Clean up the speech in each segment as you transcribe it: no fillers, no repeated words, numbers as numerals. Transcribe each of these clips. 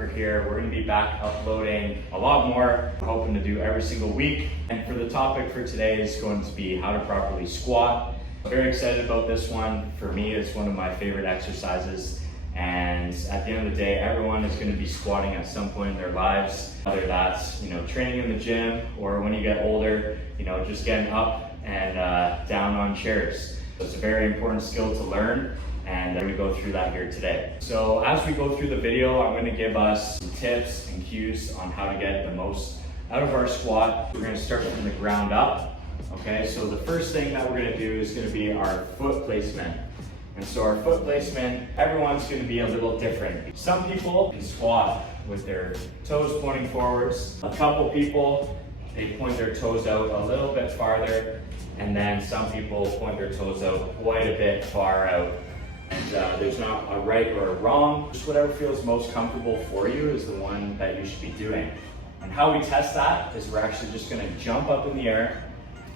McConnell-Barker here. We're going to be back uploading a lot more. We're hoping to do every single week. And for the topic for today is going to be how to properly squat. I'm very excited about this one. For me, it's one of my favorite exercises. And at the end of the day, everyone is going to be squatting at some point in their lives, whether that's, training in the gym or when you get older, just getting up and down on chairs. So it's a very important skill to learn, and I'm going to go through that here today. So as we go through the video, I'm going to give us some tips and cues on how to get the most out of our squat. We're going to start from the ground up. Okay, so the first thing that we're going to do is going to be our foot placement. And so our foot placement, everyone's going to be a little different. Some people can squat with their toes pointing forwards. A couple people, they point their toes out a little bit farther. And then some people point their toes out quite a bit far out. And there's not a right or a wrong. Just whatever feels most comfortable for you is the one that you should be doing. And how we test that is we're actually just going to jump up in the air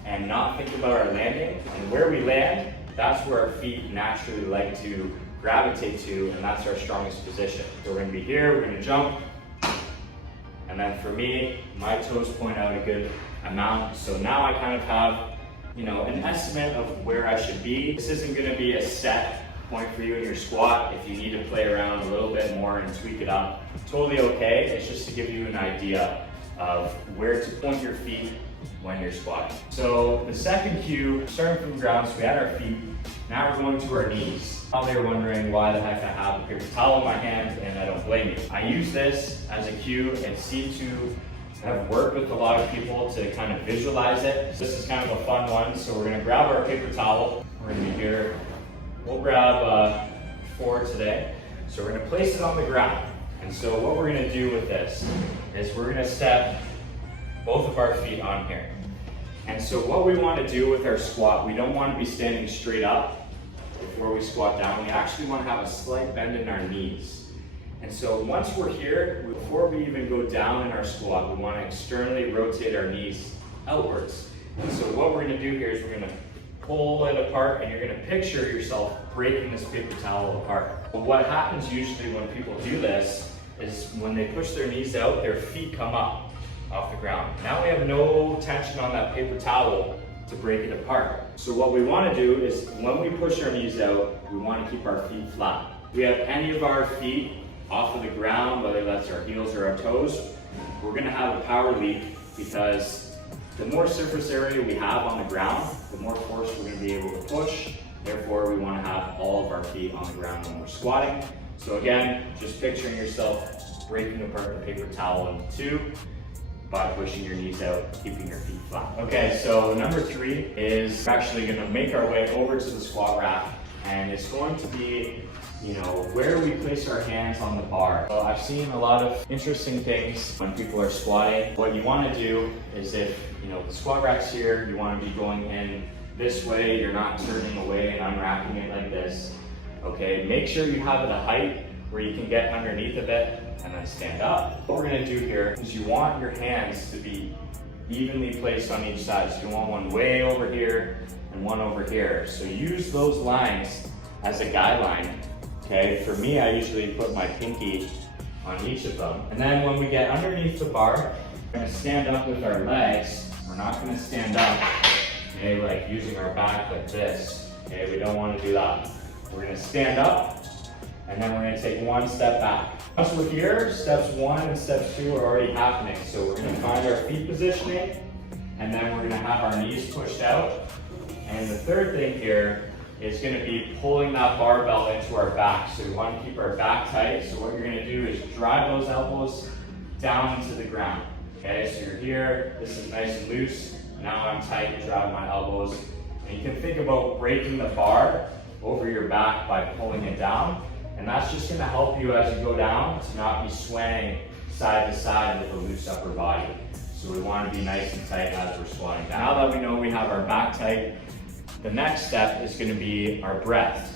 and not think about our landing. And where we land, that's where our feet naturally like to gravitate to, and that's our strongest position. So we're going to be here, we're going to jump. And then for me, my toes point out a good amount. So now I kind of have an estimate of where I should be. This isn't going to be a set point for you in your squat. If you need to play around a little bit more and tweak it up, totally okay. It's just to give you an idea of where to point your feet when you're squatting. So the second cue, starting from the ground, so we had our feet. Now we're going to our knees. Probably were wondering why the heck I have a paper towel in my hand, and I don't blame you. I use this as a cue and seem to have worked with a lot of people to kind of visualize it. This is kind of a fun one. So we're going to grab our paper towel. We're going to be here. We'll grab 4 today. So we're going to place it on the ground. And so what we're going to do with this is we're going to step both of our feet on here. And so what we want to do with our squat, we don't want to be standing straight up before we squat down. We actually want to have a slight bend in our knees. And so once we're here, before we even go down in our squat, we want to externally rotate our knees outwards. And so what we're going to do here is we're going to pull it apart, and you're going to picture yourself breaking this paper towel apart. But what happens usually when people do this is when they push their knees out, their feet come up off the ground. Now we have no tension on that paper towel to break it apart. So what we want to do is when we push our knees out, we want to keep our feet flat. If we have any of our feet off of the ground, whether that's our heels or our toes, we're going to have a power leak, because the more surface area we have on the ground, the more force we're going to be able to push. Therefore, we want to have all of our feet on the ground when we're squatting. So again, just picturing yourself breaking apart the paper towel into 2 by pushing your knees out, keeping your feet flat. Okay, so number 3 is we're actually going to make our way over to the squat rack, and it's going to be where we place our hands on the bar. So I've seen a lot of interesting things when people are squatting. What you want to do is if, the squat rack's here, you want to be going in this way, you're not turning away and unwrapping it like this. Okay, make sure you have it a height where you can get underneath of it and then stand up. What we're going to do here is you want your hands to be evenly placed on each side. So you want one way over here and one over here. So use those lines as a guideline. Okay, for me, I usually put my pinky on each of them. And then when we get underneath the bar, we're going to stand up with our legs. We're not going to stand up, okay, like using our back like this. Okay, we don't want to do that. We're going to stand up, and then we're going to take 1 step back. Once we're here, steps 1 and steps 2 are already happening. So we're going to find our feet positioning, and then we're going to have our knees pushed out. And the third thing here is going to be pulling that barbell into our back. So we want to keep our back tight. So what you're going to do is drive those elbows down into the ground. Okay, so you're here, this is nice and loose. Now I'm tight to drive my elbows. And you can think about breaking the bar over your back by pulling it down. And that's just going to help you as you go down to not be swaying side to side with a loose upper body. So we want to be nice and tight as we're squatting down. Now that we know we have our back tight, the next step is going to be our breath.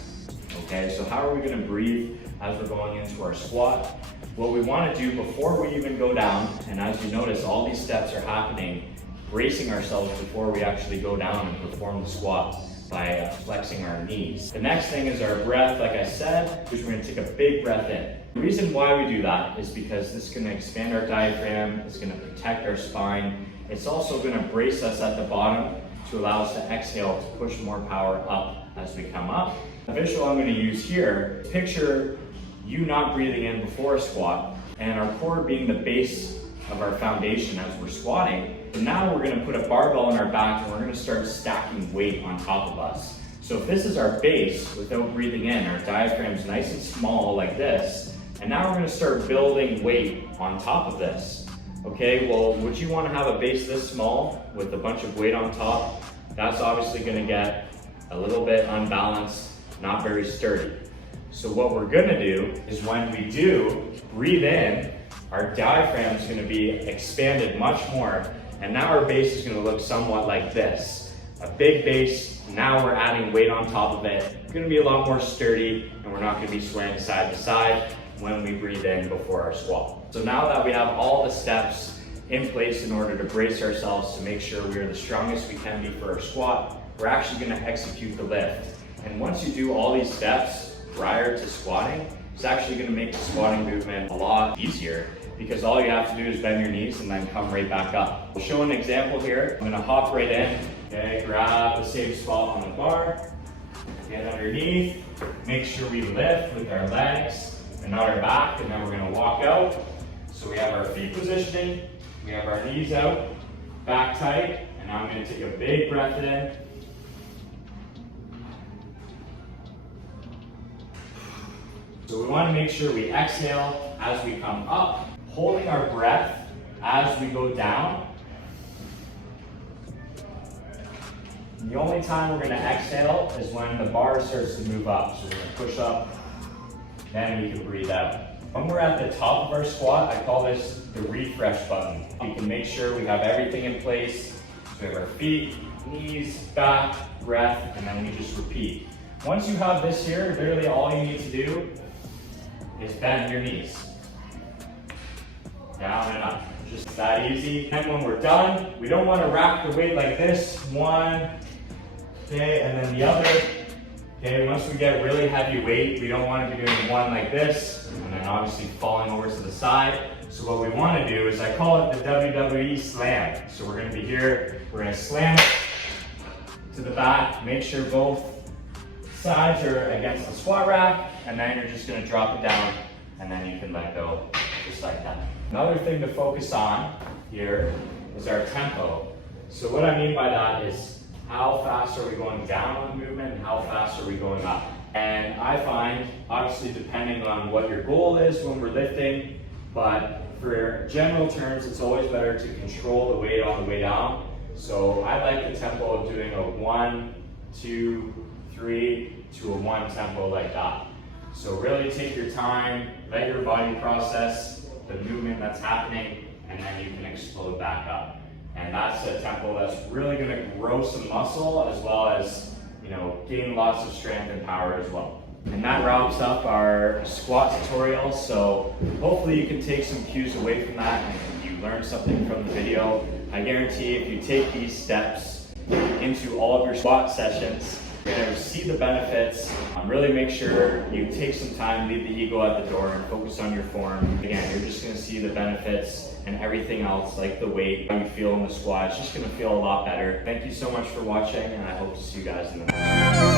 Okay, so how are we going to breathe as we're going into our squat? What we want to do before we even go down, and as you notice, all these steps are happening, bracing ourselves before we actually go down and perform the squat by flexing our knees. The next thing is our breath. Like I said, is we're going to take a big breath in. The reason why we do that is because this is going to expand our diaphragm, it's going to protect our spine, it's also going to brace us at the bottom to allow us to exhale to push more power up as we come up. The visual I'm going to use here, picture you not breathing in before a squat and our core being the base of our foundation as we're squatting. And now we're going to put a barbell on our back and we're going to start stacking weight on top of us. So if this is our base without breathing in, our diaphragm's nice and small like this, and now we're going to start building weight on top of this. Okay, well, would you want to have a base this small with a bunch of weight on top? That's obviously going to get a little bit unbalanced, not very sturdy. So what we're going to do is when we do breathe in, our diaphragm is going to be expanded much more, and now our base is going to look somewhat like this. A big base, now we're adding weight on top of it. It's going to be a lot more sturdy, and we're not going to be swaying side to side when we breathe in before our squat. So now that we have all the steps in place in order to brace ourselves to make sure we are the strongest we can be for our squat, we're actually going to execute the lift. And once you do all these steps prior to squatting, it's actually going to make the squatting movement a lot easier, because all you have to do is bend your knees and then come right back up. We'll show an example here. I'm going to hop right in, okay, grab the same spot on the bar, get underneath, make sure we lift with our legs and not our back, and then we're going to walk out. So we have our feet positioning, we have our knees out, back tight, and now I'm going to take a big breath in. So we want to make sure we exhale as we come up, holding our breath as we go down. And the only time we're going to exhale is when the bar starts to move up. So we're going to push up, then we can breathe out. When we're at the top of our squat, I call this the refresh button. We can make sure we have everything in place. So we have our feet, knees, back, breath, and then we just repeat. Once you have this here, literally all you need to do is bend your knees. Down and up. Just that easy. And when we're done, we don't want to rack the weight like this. One, okay, and then the other. Okay, once we get really heavy weight, we don't want to be doing one like this, and then obviously falling over to the side. So what we want to do is, I call it the Wwe Slam. So we're going to be here, we're going to slam it to the back, make sure both sides are against the squat rack, and then you're just going to drop it down, and then you can let go just like that. Another thing to focus on here is our tempo. So what I mean by that is, how fast are we going down on the movement and how fast are we going up? And I find, obviously depending on what your goal is when we're lifting, but for general terms, it's always better to control the weight on the way down. So I like the tempo of doing a 1, 2, 3 to a 1 tempo like that. So really take your time, let your body process the movement that's happening, and then you can explode back up. And that's a tempo that's really going to grow some muscle, as well as, gain lots of strength and power as well. And that wraps up our squat tutorial. So hopefully you can take some cues away from that and you learned something from the video. I guarantee if you take these steps into all of your squat sessions, you're going to see the benefits. Really make sure you take some time, leave the ego at the door, and focus on your form. Again, you're just going to see the benefits, and everything else, like the weight, how you feel in the squat, it's just going to feel a lot better. Thank you so much for watching, and I hope to see you guys in the next one.